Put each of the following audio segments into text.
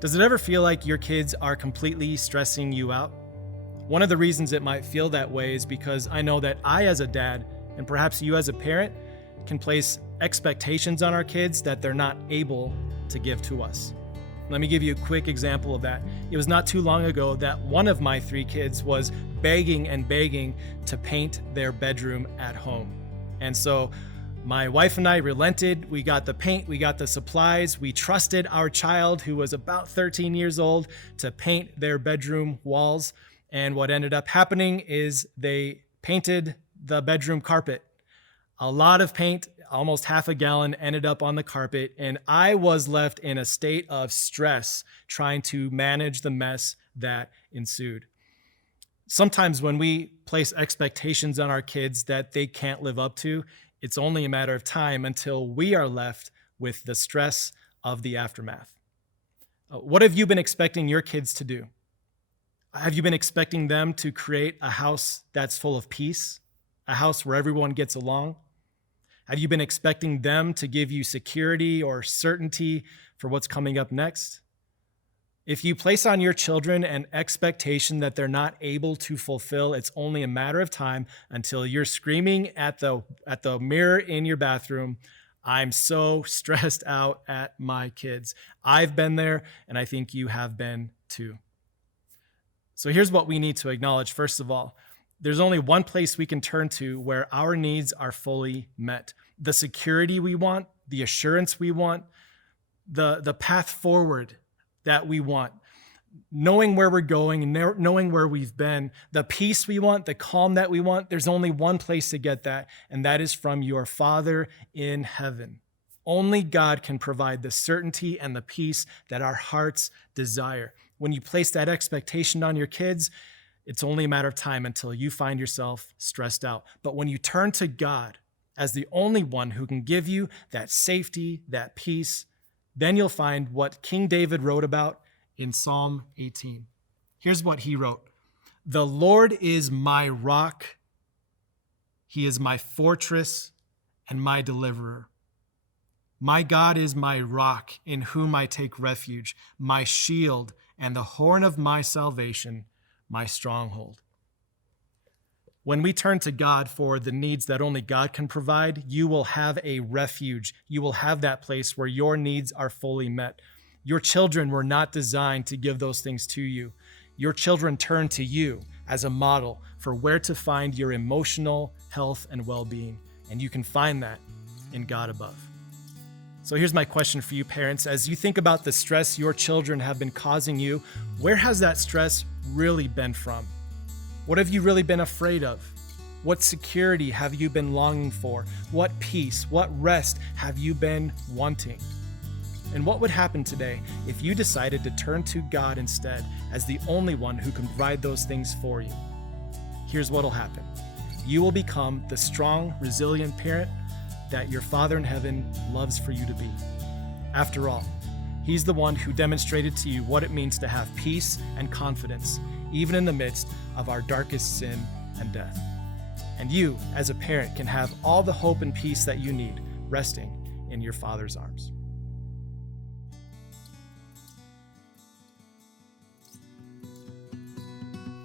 Does it ever feel like your kids are completely stressing you out? One of the reasons it might feel that way is because I know that I, as a dad, and perhaps you as a parent, can place expectations on our kids that they're not able to give to us. Let me give you a quick example of that. It was not too long ago that one of my 3 kids was begging to paint their bedroom at home. And so my wife and I relented. We got the paint, we got the supplies. We trusted our child, who was about 13 years old, to paint their bedroom walls. And what ended up happening is they painted the bedroom carpet. A lot of paint, almost half a gallon, ended up on the carpet, and I was left in a state of stress trying to manage the mess that ensued. Sometimes when we place expectations on our kids that they can't live up to, it's only a matter of time until we are left with the stress of the aftermath. What have you been expecting your kids to do? Have you been expecting them to create a house that's full of peace, a house where everyone gets along? Have you been expecting them to give you security or certainty for what's coming up next? If you place on your children an expectation that they're not able to fulfill, it's only a matter of time until you're screaming at the mirror in your bathroom, "I'm so stressed out at my kids." I've been there, and I think you have been too. So here's what we need to acknowledge. First of all, there's only one place we can turn to where our needs are fully met. The security we want, the assurance we want, the path forward that we want, knowing where we're going, knowing where we've been, the peace we want, the calm that we want. There's only one place to get that, and that is from your Father in heaven. Only God can provide the certainty and the peace that our hearts desire. When you place that expectation on your kids, it's only a matter of time until you find yourself stressed out. But when you turn to God as the only one who can give you that safety, that peace, then you'll find what King David wrote about in Psalm 18. Here's what he wrote: "The Lord is my rock. He is my fortress and my deliverer. My God is my rock in whom I take refuge, my shield and the horn of my salvation, my stronghold." When we turn to God for the needs that only God can provide, you will have a refuge. You will have that place where your needs are fully met. Your children were not designed to give those things to you. Your children turn to you as a model for where to find your emotional health and well-being, and you can find that in God above. So here's my question for you, parents. As you think about the stress your children have been causing you, where has that stress really been from? What have you really been afraid of? What security have you been longing for? What peace, what rest have you been wanting? And what would happen today if you decided to turn to God instead as the only one who can provide those things for you? Here's what'll happen. You will become the strong, resilient parent that your Father in heaven loves for you to be. After all, He's the one who demonstrated to you what it means to have peace and confidence, even in the midst of our darkest sin and death. And you, as a parent, can have all the hope and peace that you need resting in your Father's arms.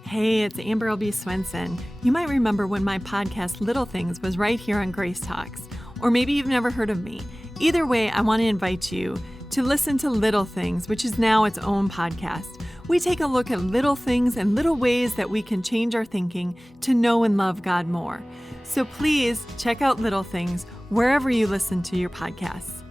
Hey, it's Amber L.B. Swenson. You might remember when my podcast, Little Things, was right here on Grace Talks. Or maybe you've never heard of me. Either way, I want to invite you to listen to Little Things, which is now its own podcast. We take a look at little things and little ways that we can change our thinking to know and love God more. So please check out Little Things wherever you listen to your podcasts.